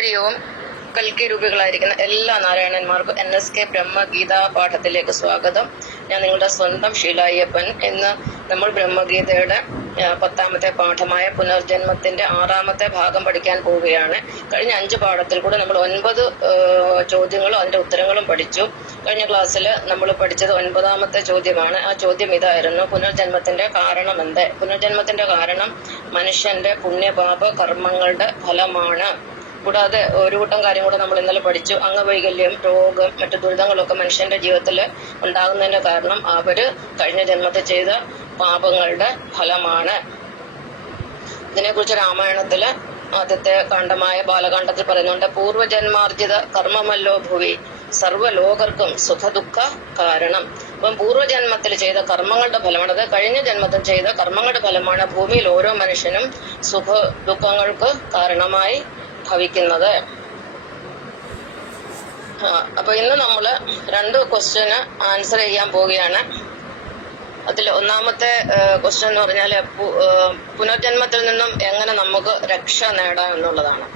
ഹരി ഓം കൽക്കി രൂപികളായിരിക്കുന്ന എല്ലാ നാരായണന്മാർക്കും എൻ എസ് കെ ബ്രഹ്മഗീത പാഠത്തിലേക്ക് സ്വാഗതം. ഞാൻ നിങ്ങളുടെ സ്വന്തം ഷീലായ്യപ്പൻ ഇന്ന് നമ്മൾ ബ്രഹ്മഗീതയുടെ പത്താമത്തെ പാഠമായ പുനർജന്മത്തിന്റെ ആറാമത്തെ ഭാഗം പഠിക്കാൻ പോവുകയാണ്. കഴിഞ്ഞ അഞ്ച് പാഠത്തിൽ കൂടെ നമ്മൾ ഒൻപത് ചോദ്യങ്ങളും അതിന്റെ ഉത്തരങ്ങളും പഠിച്ചു. കഴിഞ്ഞ ക്ലാസ്സിൽ നമ്മൾ പഠിച്ചത് ഒൻപതാമത്തെ ചോദ്യമാണ്. ആ ചോദ്യം ഇതായിരുന്നു പുനർജന്മത്തിന്റെ കാരണം എന്ത്? പുനർജന്മത്തിന്റെ കാരണം മനുഷ്യന്റെ പുണ്യപാപ കർമ്മങ്ങളുടെ ഫലമാണ്. കൂടാതെ ഒരു കൂട്ടം കാര്യം കൂടെ നമ്മൾ ഇന്നലെ പഠിച്ചു. അംഗവൈകല്യം രോഗം മറ്റു ദുരിതങ്ങളൊക്കെ മനുഷ്യന്റെ ജീവിതത്തിൽ ഉണ്ടാകുന്നതിന്റെ കാരണം അവർ കഴിഞ്ഞ ജന്മത്തിൽ ചെയ്ത പാപങ്ങളുടെ ഫലമാണ്. ഇതിനെക്കുറിച്ച് രാമായണത്തിൽ ആദ്യത്തെ കാണ്ഡമായ ബാലകാണ്ഡത്തിൽ പറയുന്നുണ്ട് പൂർവജന്മാർജിത കർമ്മമല്ലോ ഭുവി സർവലോകർക്കും സുഖദുഃഖ കാരണം. അപ്പം പൂർവജന്മത്തിൽ ചെയ്ത കർമ്മങ്ങളുടെ ഫലമാണ് അത് കഴിഞ്ഞ ജന്മത്തിൽ ചെയ്ത കർമ്മങ്ങളുടെ ഫലമാണ് ഭൂമിയിൽ ഓരോ മനുഷ്യനും സുഖ ദുഃഖങ്ങൾക്ക് കാരണമായി ഭവിക്കുന്നത്. അപ്പൊ ഇന്ന് നമ്മൾ രണ്ട് ക്വസ്റ്റ്യന് ആൻസർ ചെയ്യാൻ പോവുകയാണ്. അതിൽ ഒന്നാമത്തെ ക്വസ്റ്റ്യൻ എന്ന് പറഞ്ഞാൽ പുനർജന്മത്തിൽ നിന്നും എങ്ങനെ നമുക്ക് രക്ഷ നേടാം എന്നുള്ളതാണ്.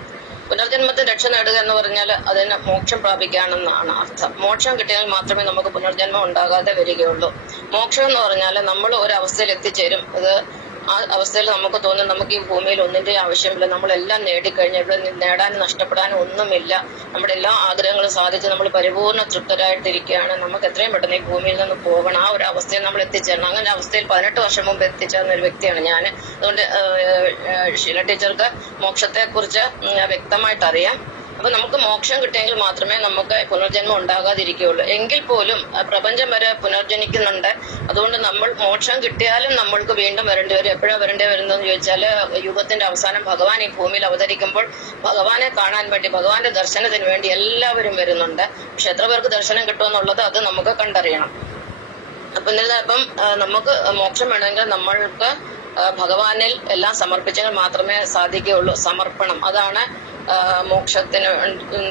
പുനർജന്മത്തിൽ രക്ഷ നേടുക എന്ന് പറഞ്ഞാൽ അതിന് മോക്ഷം പ്രാപിക്കാനെന്നാണ് അർത്ഥം. മോക്ഷം കിട്ടിയാൽ മാത്രമേ നമുക്ക് പുനർജന്മം ഉണ്ടാകാതെ വരികയുള്ളൂ. മോക്ഷം എന്ന് പറഞ്ഞാൽ നമ്മൾ ഒരു അവസ്ഥയിൽ എത്തിച്ചേരും. അത് ആ അവസ്ഥയിൽ നമുക്ക് തോന്നും നമുക്ക് ഈ ഭൂമിയിൽ ഒന്നിന്റെ ആവശ്യമില്ല. നമ്മളെല്ലാം നേടിക്കഴിഞ്ഞ ഇവിടെ നേടാനും നഷ്ടപ്പെടാനും ഒന്നുമില്ല. നമ്മുടെ എല്ലാ ആഗ്രഹങ്ങളും സാധിച്ച് നമ്മൾ പരിപൂർണ തൃപ്തരായിട്ടിരിക്കുകയാണ്. നമുക്ക് എത്രയും പെട്ടെന്ന് ഈ ഭൂമിയിൽ നിന്ന് പോകണം. ആ ഒരു അവസ്ഥയിൽ നമ്മൾ എത്തിച്ചേരണം. അങ്ങനെ അവസ്ഥയിൽ പതിനെട്ട് വർഷം മുമ്പ് എത്തിച്ചേർന്ന ഒരു വ്യക്തിയാണ് ഞാൻ. അതുകൊണ്ട് ഷീല ടീച്ചർക്ക് മോക്ഷത്തെ കുറിച്ച് വ്യക്തമായിട്ട് അറിയാം അപ്പൊ നമുക്ക് മോക്ഷം കിട്ടിയെങ്കിൽ മാത്രമേ നമുക്ക് പുനർജന്മം ഉണ്ടാകാതിരിക്കുകയുള്ളൂ. എങ്കിൽ പോലും പ്രപഞ്ചം വരെ പുനർജനിക്കുന്നുണ്ട്. അതുകൊണ്ട് നമ്മൾ മോക്ഷം കിട്ടിയാലും നമ്മൾക്ക് വീണ്ടും വരേണ്ടി വരും. എപ്പോഴാണ് വരേണ്ടി വരുന്നതെന്ന് ചോദിച്ചാൽ യുഗത്തിന്റെ അവസാനം ഭഗവാൻ ഈ ഭൂമിയിൽ അവതരിക്കുമ്പോൾ ഭഗവാനെ കാണാൻ വേണ്ടി ഭഗവാന്റെ ദർശനത്തിന് വേണ്ടി എല്ലാവരും വരുന്നുണ്ട്. പക്ഷെ എത്ര പേർക്ക് ദർശനം കിട്ടുമെന്നുള്ളത് അത് നമുക്ക് കണ്ടറിയണം. അപ്പൊ എന്നിട്ട് ഇപ്പം നമുക്ക് മോക്ഷം വേണമെങ്കിൽ നമ്മൾക്ക് ഭഗവാനിൽ എല്ലാം സമർപ്പിച്ചെങ്കിൽ മാത്രമേ സാധിക്കുകയുള്ളൂ. സമർപ്പണം. അതാണ് മോക്ഷത്തിന്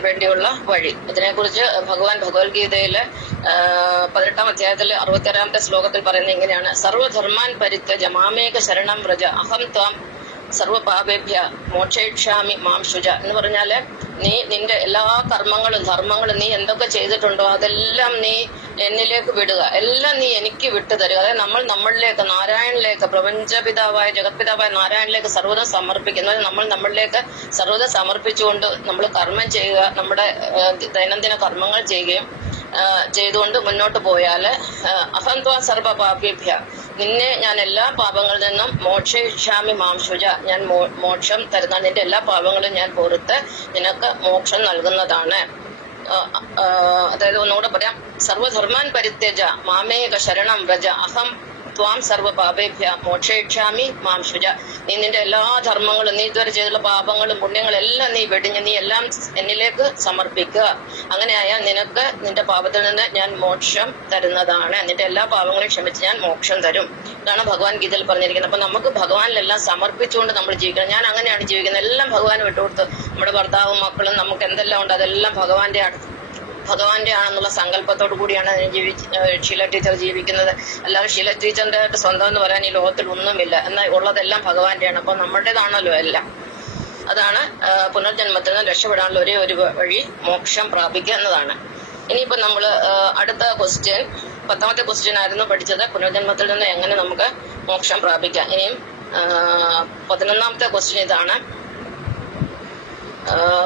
വേണ്ടിയുള്ള വഴി. ഇതിനെക്കുറിച്ച് ഭഗവാൻ ഭഗവത്ഗീതയിൽ പതിനെട്ടാം അധ്യായത്തിൽ അറുപത്തിയാറാമത്തെ ശ്ലോകത്തിൽ പറയുന്നത് ഇങ്ങനെയാണ്. സർവധർമാൻ പരിത്യജ മാമേക ശരണം വ്രജ അഹം ത്വാം സർവപാപേഭ്യ മോക്ഷേക്ഷാമി മാം ശുച. എന്ന് പറഞ്ഞാൽ നീ നിന്റെ എല്ലാ കർമ്മങ്ങളും ധർമ്മങ്ങളും നീ എന്തൊക്കെ ചെയ്തിട്ടുണ്ടോ അതെല്ലാം നീ എന്നിലേക്ക് വിടുക. എല്ലാം നീ എനിക്ക് വിട്ടു തരിക. അതായത് നമ്മൾ നമ്മളിലേക്ക് നാരായണിലേക്ക് പ്രപഞ്ചപിതാവായ ജഗത്പിതാവായ നാരായണിലേക്ക് സർവതം സമർപ്പിക്കുന്നത് നമ്മൾ നമ്മളിലേക്ക് സർവതം സമർപ്പിച്ചുകൊണ്ട് നമ്മൾ കർമ്മം ചെയ്യുക നമ്മുടെ ദൈനംദിന കർമ്മങ്ങൾ ചെയ്യുകയും ചെയ്തുകൊണ്ട് മുന്നോട്ട് പോയാൽ അഹം ത്വാ സർവ നിന്നെ ഞാൻ എല്ലാ പാപങ്ങളിൽ നിന്നും മോക്ഷിക്ഷാമി മാംശുജ. ഞാൻ മോക്ഷം തരുന്ന നിന്റെ എല്ലാ പാപങ്ങളും ഞാൻ പൊറുത്ത് നിനക്ക് മോക്ഷം നൽകുന്നതാണ്. അതായത് ഒന്നുകൂടെ പറയാം. സർവധർമാൻ പരിത്യജ മാമേക ശരണം വ്രജ അഹം ത്വാം സർവ പാപേഭ്യ മോക്ഷയിക്ഷാമി മാംസുജ നീ നിന്റെ എല്ലാ ധർമ്മങ്ങളും നീ ഇതുവരെ ചെയ്തുള്ള പാപങ്ങളും പുണ്യങ്ങളും എല്ലാം നീ വെടിഞ്ഞ് നീ എല്ലാം എന്നിലേക്ക് സമർപ്പിക്കുക. അങ്ങനെയായാൽ നിനക്ക് നിന്റെ പാപത്തിൽ നിന്ന് ഞാൻ മോക്ഷം തരുന്നതാണ്. നിന്റെ എല്ലാ പാപങ്ങളും ക്ഷമിച്ച് ഞാൻ മോക്ഷം തരും. ഇതാണ് ഭഗവാൻ ഗീതയിൽ പറഞ്ഞിരിക്കുന്നത്. അപ്പൊ നമുക്ക് ഭഗവാനിലെല്ലാം സമർപ്പിച്ചുകൊണ്ട് നമ്മൾ ജീവിക്കണം. ഞാൻ അങ്ങനെയാണ് ജീവിക്കുന്നത്. എല്ലാം ഭഗവാൻ വിട്ടുകൊടുത്ത്. നമ്മുടെ ഭർത്താവും മക്കളും നമുക്ക് എന്തെല്ലാം ഉണ്ട് അതെല്ലാം ഭഗവാന്റെ അടുത്ത് ഭഗവാന്റെ ആണെന്നുള്ള സങ്കല്പത്തോടു കൂടിയാണ് ഷീല ടീച്ചർ ജീവിക്കുന്നത്. അല്ലാതെ ഷീല ടീച്ചറിന്റെ സ്വന്തം എന്ന് പറയാൻ ഈ ലോകത്തിൽ ഒന്നുമില്ല. എന്നാൽ ഉള്ളതെല്ലാം ഭഗവാന്റെയാണ്. അപ്പൊ നമ്മുടേതാണല്ലോ എല്ലാം. അതാണ് പുനർജന്മത്തിൽ നിന്ന് രക്ഷപ്പെടാനുള്ള ഒരേ ഒരു വഴി മോക്ഷം പ്രാപിക്കുക എന്നതാണ്. ഇനിയിപ്പോ നമ്മൾ ഏഹ് അടുത്ത ക്വസ്റ്റ്യൻ പത്താമത്തെ ക്വസ്റ്റ്യൻ ആയിരുന്നു പഠിച്ചത്. പുനർജന്മത്തിൽ നിന്ന് എങ്ങനെ നമുക്ക് മോക്ഷം പ്രാപിക്കാം? ഇനിയും പതിനൊന്നാമത്തെ ക്വസ്റ്റ്യൻ ഇതാണ്.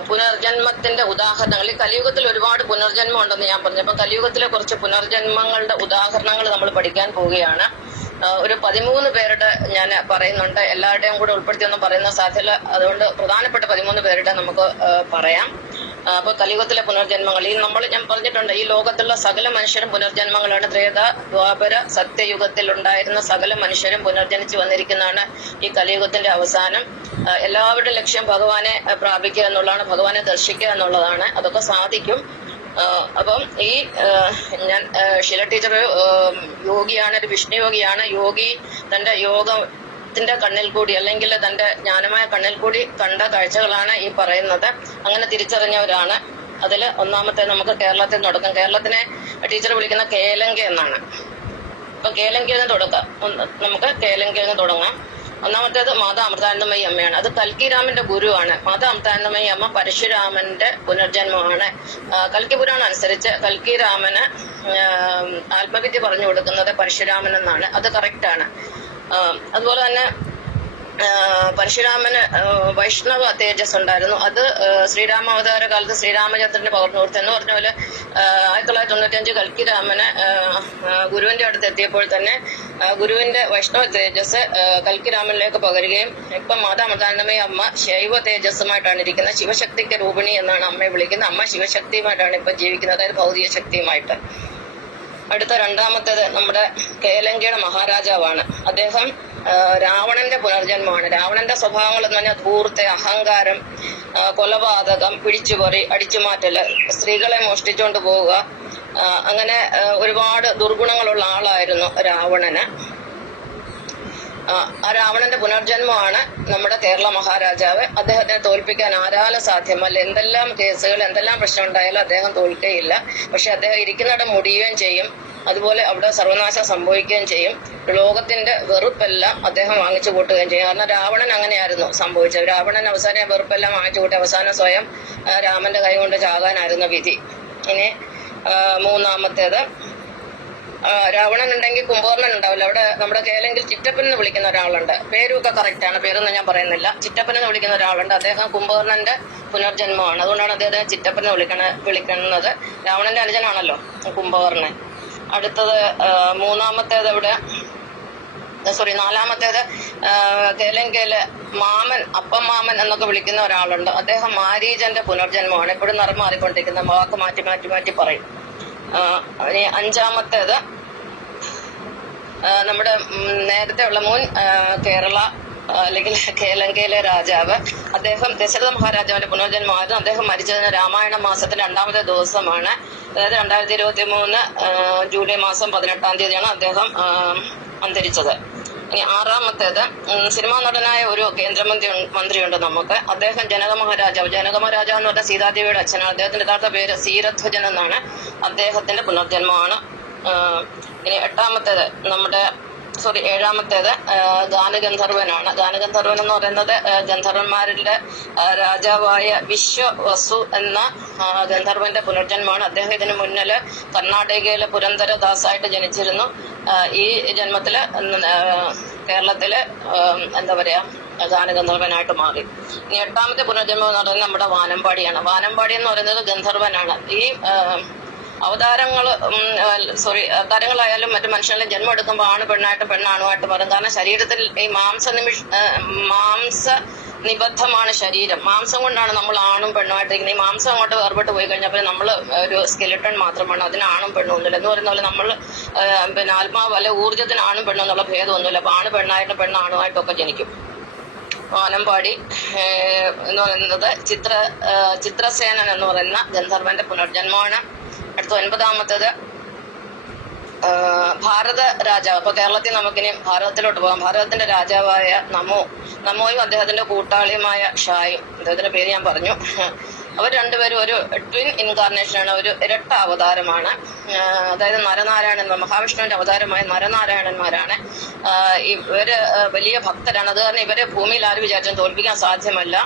പുനർജന്മത്തിന്റെ ഉദാഹരണങ്ങൾ ഈ കലിയുഗത്തിൽ ഒരുപാട് പുനർജന്മം ഉണ്ടെന്ന് ഞാൻ പറഞ്ഞു. അപ്പൊ കലിയുഗത്തിലെ കുറച്ച് പുനർജന്മങ്ങളുടെ ഉദാഹരണങ്ങൾ നമ്മൾ പഠിക്കാൻ പോവുകയാണ്. ഒരു പതിമൂന്ന് പേരുടെ ഞാൻ പറയുന്നുണ്ട്. എല്ലാവരുടെയും കൂടെ ഉൾപ്പെടുത്തിയൊന്നും പറയുന്ന സാധ്യത അതുകൊണ്ട് പ്രധാനപ്പെട്ട പതിമൂന്ന് പേരുടെ നമുക്ക് പറയാം. ആഹ് അപ്പൊ കലിയുഗത്തിലെ പുനർജന്മങ്ങൾ. ഈ നമ്മൾ ഞാൻ പറഞ്ഞിട്ടുണ്ട് ഈ ലോകത്തുള്ള സകല മനുഷ്യരും പുനർജന്മങ്ങളാണ്. ത്രേത ദ്വാപര സത്യയുഗത്തിൽ ഉണ്ടായിരുന്ന സകല മനുഷ്യരും പുനർജനിച്ചു വന്നിരിക്കുന്നതാണ് ഈ കലിയുഗത്തിന്റെ അവസാനം. എല്ലാവരുടെ ലക്ഷ്യം ഭഗവാനെ പ്രാപിക്കുക എന്നുള്ളതാണ് ഭഗവാനെ ദർശിക്കുക എന്നുള്ളതാണ്. അതൊക്കെ സാധിക്കും. അപ്പം ഈ ഞാൻ ഷില ടീച്ചർ യോഗിയാണ് ഒരു വിഷ്ണു യോഗിയാണ്. യോഗി തന്റെ യോഗത്തിന്റെ കണ്ണിൽ കൂടി അല്ലെങ്കിൽ തന്റെ ജ്ഞാനമായ കണ്ണിൽ കൂടി കണ്ട കാഴ്ചകളാണ് ഈ പറയുന്നത്. അങ്ങനെ തിരിച്ചറിഞ്ഞവരാണ്. അതിൽ ഒന്നാമത്തെ നമുക്ക് കേരളത്തിൽ തുടക്കം. കേരളത്തിനെ ടീച്ചർ വിളിക്കുന്ന കേലങ്ക എന്നാണ്. അപ്പൊ കേലങ്കയിൽ നിന്ന് തുടക്കാം. നമുക്ക് കേലങ്കയിൽ നിന്ന് തുടങ്ങാം. ഒന്നാമത്തേത് മാതാ അമൃതാനന്ദമയി അമ്മയാണ്. അത് കൽക്കിരാമന്റെ ഗുരുവാണ്. മാതാ അമൃതാനന്ദമയി അമ്മ പരശുരാമന്റെ പുനർജന്മമാണ്. കൽക്കി പുരാണം അനുസരിച്ച് കൽക്കിരാമന് ആത്മവിദ്യ പറഞ്ഞു കൊടുക്കുന്നത് പരശുരാമൻ എന്നാണ്. അത് കറക്റ്റാണ് അതുപോലെ തന്നെ പരശുരാമന് വൈഷ്ണവ തേജസ് ഉണ്ടായിരുന്നു. അത് ശ്രീരാമ അവതാര കാലത്ത് ശ്രീരാമചന്ദ്രന്റെ പകർന്നു കൊടുത്തു. എന്ന് പറഞ്ഞ പോലെ ആയിരത്തി തൊള്ളായിരത്തി തൊണ്ണൂറ്റഞ്ച് കൽക്കിരാമന് ഗുരുവിന്റെ അടുത്ത് എത്തിയപ്പോൾ തന്നെ ഗുരുവിന്റെ വൈഷ്ണവ തേജസ് കൽക്കിരാമനിലേക്ക് പകരുകയും ഇപ്പം മാതാമൃതാനന്ദമയ അമ്മ ശൈവ തേജസ്സുമായിട്ടാണ് ഇരിക്കുന്നത്. ശിവശക്തിക്ക് രൂപിണി എന്നാണ് അമ്മയെ വിളിക്കുന്നത്. അമ്മ ശിവശക്തിയുമായിട്ടാണ് ഇപ്പൊ ജീവിക്കുന്നത്. അതായത് ഭൗതിക ശക്തിയുമായിട്ട് അടുത്ത രണ്ടാമത്തേത് നമ്മുടെ കേലങ്കയുടെ മഹാരാജാവാണ്. അദ്ദേഹം രാവണന്റെ പുനർജന്മമാണ്. രാവണന്റെ സ്വഭാവങ്ങൾ എന്ന് പറഞ്ഞാൽ ധൂർത്ത് അഹങ്കാരം കൊലപാതകം പിടിച്ചുപറി അടിച്ചുമാറ്റൽ സ്ത്രീകളെ മോഷ്ടിച്ചുകൊണ്ട് പോവുക. അങ്ങനെ ഒരുപാട് ദുർഗുണങ്ങളുള്ള ആളായിരുന്നു രാവണന്. രാവണന്റെ പുനർജന്മമാണ് നമ്മുടെ കേരള മഹാരാജാവ്. അദ്ദേഹത്തെ തോൽപ്പിക്കാൻ ആരാല സാധ്യമല്ല എന്തെല്ലാം കേസുകൾ എന്തെല്ലാം പ്രശ്നം ഉണ്ടായാലും അദ്ദേഹം തോൽക്കുകയില്ല. പക്ഷെ അദ്ദേഹം ഇരിക്കുന്നിടം മുടിയുകയും ചെയ്യും. അതുപോലെ അവിടെ സർവനാശം സംഭവിക്കുകയും ചെയ്യും. ലോകത്തിന്റെ വെറുപ്പെല്ലാം അദ്ദേഹം വാങ്ങിച്ചു കൂട്ടുകയും ചെയ്യും. കാരണം രാവണൻ അങ്ങനെയായിരുന്നു സംഭവിച്ചത്. രാവണൻ അവസാനം വെറുപ്പെല്ലാം വാങ്ങിച്ചു കൂട്ടി അവസാനം സ്വയം രാമന്റെ കൈ കൊണ്ട് ചാകാനായിരുന്നു വിധി. ഇനി മൂന്നാമത്തേത്. രാവണൻ ഉണ്ടെങ്കിൽ കുംഭകർണൻ ഉണ്ടാവില്ല. അവിടെ നമ്മുടെ കേലെങ്കിൽ ചിറ്റപ്പൻ എന്ന് വിളിക്കുന്ന ഒരാളുണ്ട്. പേരുമൊക്കെ കറക്റ്റ് ആണ് പേരൊന്നും ഞാൻ പറയുന്നില്ല. ചിറ്റപ്പൻ എന്ന് വിളിക്കുന്ന ഒരാളുണ്ട്. അദ്ദേഹം കുംഭകർണന്റെ പുനർജന്മമാണ്. അതുകൊണ്ടാണ് അദ്ദേഹത്തെ ചിറ്റപ്പൻ എന്ന് വിളിക്കണ വിളിക്കുന്നത്. രാവണന്റെ അനുജനാണല്ലോ കുംഭകർണൻ. അടുത്തത് മൂന്നാമത്തേത് ഇവിടെ സോറി നാലാമത്തേത് ആ, കേലങ്കയിൽ മാമൻ അപ്പം മാമൻ എന്നൊക്കെ വിളിക്കുന്ന ഒരാളുണ്ട്. അദ്ദേഹം മാരീജന്റെ പുനർജന്മമാണ്. എപ്പോഴും നിറം മാറിക്കൊണ്ടിരിക്കുന്ന വാക്ക് മാറ്റി മാറ്റി മാറ്റി പറയും. അഞ്ചാമത്തേത് നമ്മുടെ നേരത്തെ ഉള്ള മുൻ കേരള അല്ലെങ്കിൽ കേലങ്കയിലെ രാജാവ്. അദ്ദേഹം ദശരഥ മഹാരാജാവിന്റെ പുനർജന്മമായിരുന്നു. അദ്ദേഹം മരിച്ചതിന് രാമായണ മാസത്തിന്റെ രണ്ടാമത്തെ ദിവസമാണ്. അതായത് രണ്ടായിരത്തി ഇരുപത്തി മൂന്ന് ജൂലൈ മാസം പതിനെട്ടാം തീയതിയാണ് അദ്ദേഹം അന്തരിച്ചത്. ഇനി ആറാമത്തേത് സിനിമാ നടനായ ഒരു കേന്ദ്രമന്ത്രി മന്ത്രിയുണ്ട് നമുക്ക്. അദ്ദേഹം ജനക മഹാരാജാവ്. ജനക മഹാരാജാവ് എന്ന് പറഞ്ഞ സീതാദേവിയുടെ അച്ഛനാണ്. അദ്ദേഹത്തിന്റെ യഥാർത്ഥ പേര് സീരധ്വജൻ എന്നാണ്. അദ്ദേഹത്തിന്റെ പുനർജന്മമാണ്. ഇനി എട്ടാമത്തേത് നമ്മുടെ സോറി ഏഴാമത്തേത് ഗാനഗന്ധർവനാണ്. ഗാനഗന്ധർവൻ എന്ന് പറയുന്നത് ഗന്ധർവന്മാരുടെ രാജാവായ വിശ്വവസു എന്ന ഗന്ധർവന്റെ പുനർജന്മമാണ്. അദ്ദേഹം ഇതിനു മുന്നിൽ കർണാടകയിലെ പുരന്തരദാസായിട്ട് ജനിച്ചിരുന്നു. ഈ ജന്മത്തിൽ കേരളത്തിൽ എന്താ പറയാ ഗാനഗന്ധർവനായിട്ട് മാറി. ഇനി എട്ടാമത്തെ പുനർജന്മം എന്ന് പറയുന്നത് നമ്മുടെ വാനമ്പാടിയാണ്. വാനമ്പാടി എന്ന് പറയുന്നത് ഗന്ധർവനാണ്. ഈ അവതാരങ്ങൾ സോറി അവതാരങ്ങളായാലും മറ്റു മനുഷ്യരുടെ ജന്മം എടുക്കുമ്പോൾ ആണ് പെണ്ണായിട്ട് പെണ്ണാണുമായിട്ട് മാറും കാരണം ശരീരത്തിൽ ഈ മാംസ നിമിഷ മാംസ നിബദ്ധമാണ് ശരീരം. മാംസം കൊണ്ടാണ് നമ്മൾ ആണും പെണ്ണുമായിട്ടിരിക്കുന്നത്. ഈ മാംസം അങ്ങോട്ട് വേർപെട്ട് പോയി കഴിഞ്ഞപ്പോൾ നമ്മൾ ഒരു സ്കെലിട്ടൺ മാത്രമാണ്. അതിന് ആണും പെണ്ണും ഒന്നുമില്ല. എന്ന് പറയുന്ന പോലെ നമ്മൾ പിന്നെ ആത്മാവ് അല്ലെ ഊർജത്തിന് ആണും പെണ്ണും എന്നുള്ള ഭേദമൊന്നുമില്ല. അപ്പൊ ആണ് പെണ്ണായിട്ടും പെണ്ണാണുമായിട്ടും ഒക്കെ ജനിക്കും. വാനമ്പാടി എന്ന് പറയുന്നത് ചിത്ര ചിത്രസേനൻ എന്ന് പറയുന്ന ഗന്ധർവന്റെ പുനർജന്മമാണ്. അടുത്ത ഒൻപതാമത്തത് ഭാരത രാജാവ്. ഇപ്പൊ കേരളത്തിൽ നമുക്കിനി ഭാരതത്തിലോട്ട് പോകാം. ഭാരതത്തിന്റെ രാജാവായ നമോ നമോയും അദ്ദേഹത്തിന്റെ കൂട്ടാളിയുമായ ഷായും അദ്ദേഹത്തിന്റെ പേര് ഞാൻ പറഞ്ഞു. അവർ രണ്ടുപേരും ഒരു ട്വിൻ ഇൻകാർണേഷനാണ് ഒരു ഇരട്ട അവതാരമാണ്. അതായത് നരനാരായണൻ മഹാവിഷ്ണുവിന്റെ അവതാരമായ നരനാരായണന്മാരാണ്. ഇവർ വലിയ ഭക്തരാണ്. അത് കാരണം ഇവരെ ഭൂമിയിൽ ആരും വിചാരിച്ചും തോൽപ്പിക്കാൻ സാധ്യമല്ല.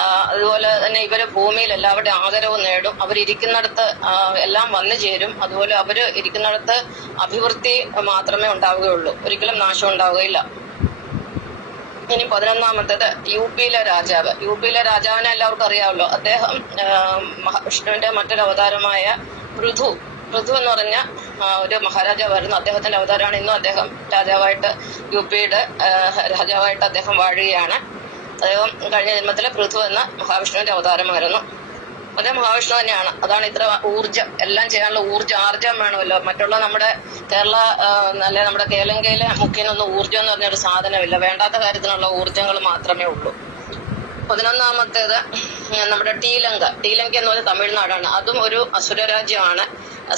അതുപോലെ തന്നെ ഇവർ ഭൂമിയിൽ എല്ലാവരുടെയും ആദരവ് നേടും. അവരിയ്ക്കുന്നിടത്ത് എല്ലാം വന്നു ചേരും. അതുപോലെ അവർ ഇരിക്കുന്നിടത്ത് അഭിവൃദ്ധി മാത്രമേ ഉണ്ടാവുകയുള്ളൂ. ഒരിക്കലും നാശം ഉണ്ടാവുകയില്ല. ഇനി പതിനൊന്നാമത്തേത് യു പിയിലെ രാജാവ്. യു പിയിലെ രാജാവിനെ എല്ലാവർക്കും അറിയാമല്ലോ. അദ്ദേഹം മഹാവിഷ്ണുവിന്റെ മറ്റൊരു അവതാരമായ പൃഥു. പൃഥു എന്ന് പറഞ്ഞ ഒരു മഹാരാജാവായിരുന്നു. അദ്ദേഹത്തിന്റെ അവതാരമാണ് ഇന്നും അദ്ദേഹം രാജാവായിട്ട് യു പിയുടെ രാജാവായിട്ട് അദ്ദേഹം വാഴുകയാണ്. അദ്ദേഹം കഴിഞ്ഞ ജന്മത്തിലെ പൃഥു എന്ന മഹാവിഷ്ണുവിന്റെ അവതാരമായിരുന്നു. അദ്ദേഹം മഹാവിഷ്ണു തന്നെയാണ്. അതാണ് ഇത്ര ഊർജം എല്ലാം ചെയ്യാനുള്ള ഊർജം ആർജം വേണമല്ലോ. മറ്റുള്ള നമ്മുടെ കേരള അല്ലെ നമ്മുടെ കേലങ്കയിലെ മുഖ്യനൊന്നും ഊർജം എന്ന് പറഞ്ഞൊരു സാധനമില്ല. വേണ്ടാത്ത കാര്യത്തിനുള്ള ഊർജങ്ങൾ മാത്രമേ ഉള്ളൂ. പതിനൊന്നാമത്തേത് നമ്മുടെ ടീലങ്ക. ടീലങ്ക എന്ന് പറഞ്ഞ തമിഴ്നാടാണ്. അതും ഒരു അസുര രാജ്യമാണ്.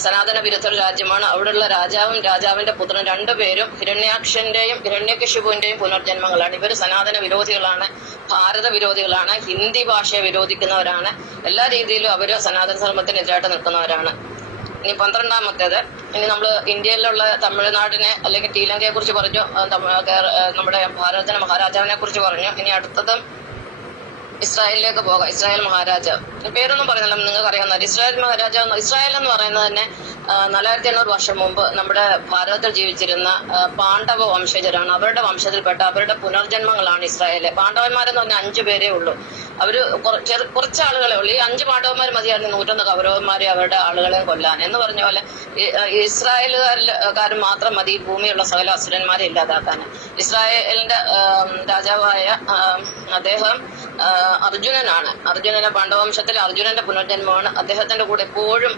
സനാതന വിരുദ്ധ രാജ്യമാണ്. അവിടെയുള്ള രാജാവും രാജാവിന്റെ പുത്രൻ രണ്ടുപേരും ഹിരണ്യാക്ഷന്റെയും ഹിരണ്യകശിപുവിന്റെയും പുനർജന്മങ്ങളാണ്. ഇവർ സനാതന വിരോധികളാണ് ഭാരത വിരോധികളാണ് ഹിന്ദി ഭാഷയെ വിരോധിക്കുന്നവരാണ്. എല്ലാ രീതിയിലും അവർ സനാതന ധർമ്മത്തിനെതിരായിട്ട് നിൽക്കുന്നവരാണ്. ഇനി പന്ത്രണ്ടാമത്തേത്. ഇനി നമ്മൾ ഇന്ത്യയിലുള്ള തമിഴ്നാടിനെ അല്ലെങ്കിൽ ശ്രീലങ്കയെ കുറിച്ച് പറഞ്ഞു നമ്മുടെ ഭാരതത്തിലെ മഹാരാജാവിനെ കുറിച്ച് പറഞ്ഞു. ഇനി അടുത്തത് ഇസ്രായേലിലേക്ക് പോകാം. ഇസ്രായേൽ മഹാരാജാവ് പേരൊന്നും പറയുന്നില്ല. നിങ്ങൾക്ക് അറിയാവുന്ന ഇസ്രായേൽ മഹാരാജാവ് ഇസ്രായേൽ എന്ന് പറയുന്നത് തന്നെ നാലായിരത്തി എണ്ണൂറ് വർഷം മുമ്പ് നമ്മുടെ ഭാരതത്തിൽ ജീവിച്ചിരുന്ന പാണ്ഡവ വംശജരാണ്. അവരുടെ വംശത്തിൽപ്പെട്ട അവരുടെ പുനർജന്മങ്ങളാണ് ഇസ്രായേൽ. പാണ്ഡവന്മാരെന്ന് പറഞ്ഞാൽ അഞ്ചു പേരേ ഉള്ളൂ. അവർ ചെറു- കുറച്ച് ആളുകളെ ഉള്ളൂ. ഈ അഞ്ച് പാണ്ഡവന്മാർ മതിയായിരുന്നു നൂറ്റൊന്ന് കൗരവന്മാരെ അവരുടെ ആളുകളെ കൊല്ലാൻ. എന്ന് പറഞ്ഞ പോലെ ഇസ്രായേലുകാരിൽ മാത്രം മതി. ഈ ഭൂമിയുള്ള സകല അസുരന്മാരെ ഇല്ലാതാക്കാൻ. ഇസ്രായേലിന്റെ രാജാവായ അദ്ദേഹം അർജുനനാണ്. അർജുനന്റെ പാണ്ഡവംശത്തിൽ അർജുനന്റെ പുനർജന്മമാണ്. അദ്ദേഹത്തിന്റെ കൂടെ എപ്പോഴും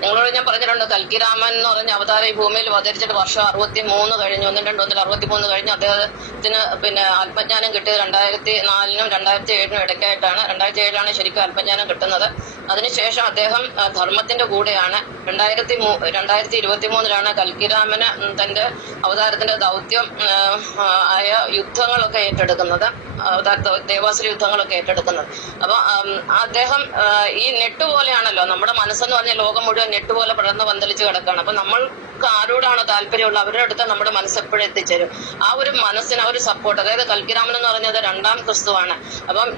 നിങ്ങളോട് ഞാൻ പറഞ്ഞിട്ടുണ്ട് കൽക്കിരാമൻ എന്ന് പറഞ്ഞ അവതാര ഈ ഭൂമിയിൽ അവതരിച്ചിട്ട് വർഷം അറുപത്തി മൂന്ന് കഴിഞ്ഞു ഒന്നും രണ്ടും ഒന്നിൽ അറുപത്തി മൂന്ന് കഴിഞ്ഞു. അദ്ദേഹത്തിന് പിന്നെ ആത്മജ്ഞാനം കിട്ടിയത് രണ്ടായിരത്തി നാലിനും രണ്ടായിരത്തി ഏഴിനും ഇടയ്ക്കായിട്ടാണ്. രണ്ടായിരത്തി ഏഴിലാണ് ശരിക്കും ആത്മജ്ഞാനം കിട്ടുന്നത്. അതിനുശേഷം അദ്ദേഹം ധർമ്മത്തിന്റെ കൂടെയാണ്. രണ്ടായിരത്തി മൂ രണ്ടായിരത്തി ഇരുപത്തി മൂന്നിലാണ് കൽക്കിരാമന് തന്റെ അവതാരത്തിന്റെ ദൗത്യം ആയ യുദ്ധങ്ങളൊക്കെ ഏറ്റെടുക്കുന്നത്. ദേവാസുര യുദ്ധങ്ങളൊക്കെ ഏറ്റെടുക്കുന്നത്. അപ്പൊ അദ്ദേഹം ഈ നെട്ട് പോലെയാണല്ലോ നമ്മുടെ മനസ്സെന്ന് പറഞ്ഞ ലോകം മുഴുവൻ നെട്ട് പോലെ പടർന്ന് പന്തലിച്ച് കിടക്കുകയാണ് അപ്പൊ നമ്മൾക്ക് ആരോടാണോ താല്പര്യമുള്ള അവരുടെ അടുത്ത് നമ്മുടെ മനസ്സ് എപ്പോഴും എത്തിച്ചേരും. ആ ഒരു മനസ്സിന് ആ ഒരു സപ്പോർട്ട് അതായത് കൽക്കിരാമൻ എന്ന് പറഞ്ഞത് രണ്ടാം ക്രിസ്തുവാണ്. അപ്പം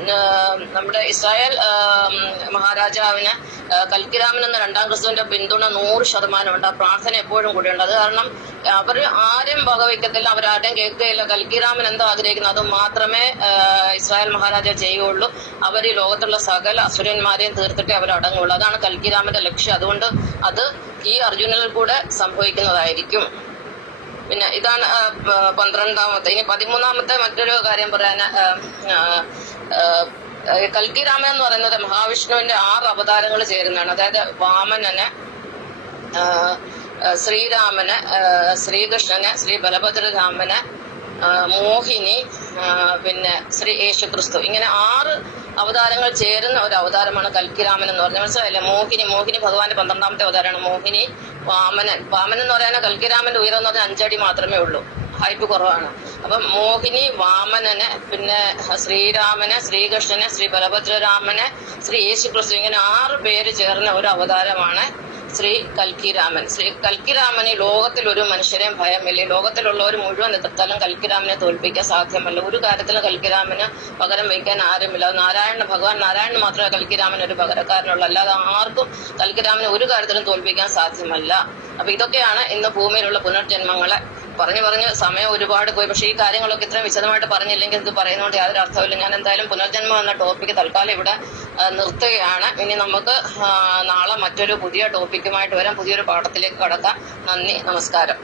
നമ്മുടെ ഇസ്രായേൽ മഹാരാജാവിന് കൽക്കിരാമൻ എന്ന രണ്ടാം ക്രിസ്തുവിന്റെ പിന്തുണ നൂറ് ശതമാനമുണ്ട്. ആ പ്രാർത്ഥന എപ്പോഴും കൂടെയുണ്ട്. അത് കാരണം അവർ ആരും വകവയ്ക്കത്തില്ല അവരാരും കേൾക്കുകയില്ല. കൽക്കിരാമൻ എന്തോ ആഗ്രഹിക്കുന്നു? അത് മാത്രമേ ഇസ്രായേൽ മഹാരാജ ചെയ്യുകയുള്ളൂ. അവർ ഈ ലോകത്തുള്ള സകല അസുരന്മാരെയും തീർത്തിട്ടേ അവർ അടങ്ങുള്ളൂ അതാണ് കൽക്കിരാമന്റെ ലക്ഷ്യം. അതുകൊണ്ട് അത് ഈ അർജുനനിൽ കൂടെ സംഭവിക്കുന്നതായിരിക്കും. പിന്നെ ഇതാണ് പന്ത്രണ്ടാമത്തെ. ഇനി പതിമൂന്നാമത്തെ മറ്റൊരു കാര്യം പറയാൻ കൽക്കിരാമൻ എന്ന് പറയുന്നത് മഹാവിഷ്ണുവിന്റെ ആറ് അവതാരങ്ങൾ ചേരുന്നതാണ്. അതായത് വാമനന് ശ്രീരാമന് ശ്രീകൃഷ്ണന് ശ്രീ ബലഭദ്രരാമന് മോഹിനി പിന്നെ ശ്രീ യേശുക്രിസ്തു. ഇങ്ങനെ ആറ് അവതാരങ്ങൾ ചേരുന്ന ഒരു അവതാരമാണ് കൽക്കിരാമൻ എന്ന് പറഞ്ഞാൽ മനസ്സിലായില്ലേ? മോഹിനി മോഹിനി ഭഗവാന്റെ പന്ത്രണ്ടാമത്തെ അവതാരമാണ് മോഹിനി വാമനൻ. വാമനൻ എന്ന് പറയാൻ കൽക്കിരാമന്റെ ഉയരം എന്ന് പറഞ്ഞാൽ അഞ്ചടി മാത്രമേ ഉള്ളൂ. ഹൈപ്പ് കുറവാണ്. അപ്പം മോഹിനി വാമനന് പിന്നെ ശ്രീരാമന് ശ്രീകൃഷ്ണന് ശ്രീ ബലഭദ്രരാമന് ശ്രീ യേശുക്രിസ്തു ഇങ്ങനെ ആറ് പേര് ചേർന്ന ഒരു അവതാരമാണ് ശ്രീ കൽക്കിരാമൻ. ശ്രീ കൽക്കിരാമന് ലോകത്തിൽ ഒരു മനുഷ്യരെയും ഭയമില്ല. ലോകത്തിലുള്ളവർ മുഴുവൻ എതിർത്താലും കൽക്കിരാമനെ തോൽപ്പിക്കാൻ സാധ്യമല്ല. ഒരു കാര്യത്തിലും കൽക്കിരാമന് പകരം വയ്ക്കാൻ ആരുമില്ല. നാരായണ ഭഗവാൻ നാരായണൻ മാത്രമേ കൽക്കിരാമൻ ഒരു പകരക്കാരനുള്ളൂ. അല്ലാതെ ആർക്കും കൽക്കിരാമനെ ഒരു കാര്യത്തിലും തോൽപ്പിക്കാൻ സാധ്യമല്ല. അപ്പൊ ഇതൊക്കെയാണ് ഇന്ന് ഭൂമിയിലുള്ള പുനർജന്മങ്ങളെ പറഞ്ഞു പറഞ്ഞ് സമയം ഒരുപാട് പോയി. പക്ഷേ ഈ കാര്യങ്ങളൊക്കെ ഇത്രയും വിശദമായിട്ട് പറഞ്ഞില്ലെങ്കിൽ ഇത് പറയുന്നതുകൊണ്ട് യാതൊരു അർത്ഥമില്ല ഞാൻ എന്തായാലും പുനർജന്മം എന്ന ടോപ്പിക്ക് തൽക്കാലം ഇവിടെ നിർത്തുകയാണ്. ഇനി നമുക്ക് നാളെ മറ്റൊരു പുതിയ ടോപ്പിക്കുമായിട്ട് വരാം. പുതിയൊരു പാഠത്തിലേക്ക് കടക്കാം. നന്ദി നമസ്കാരം.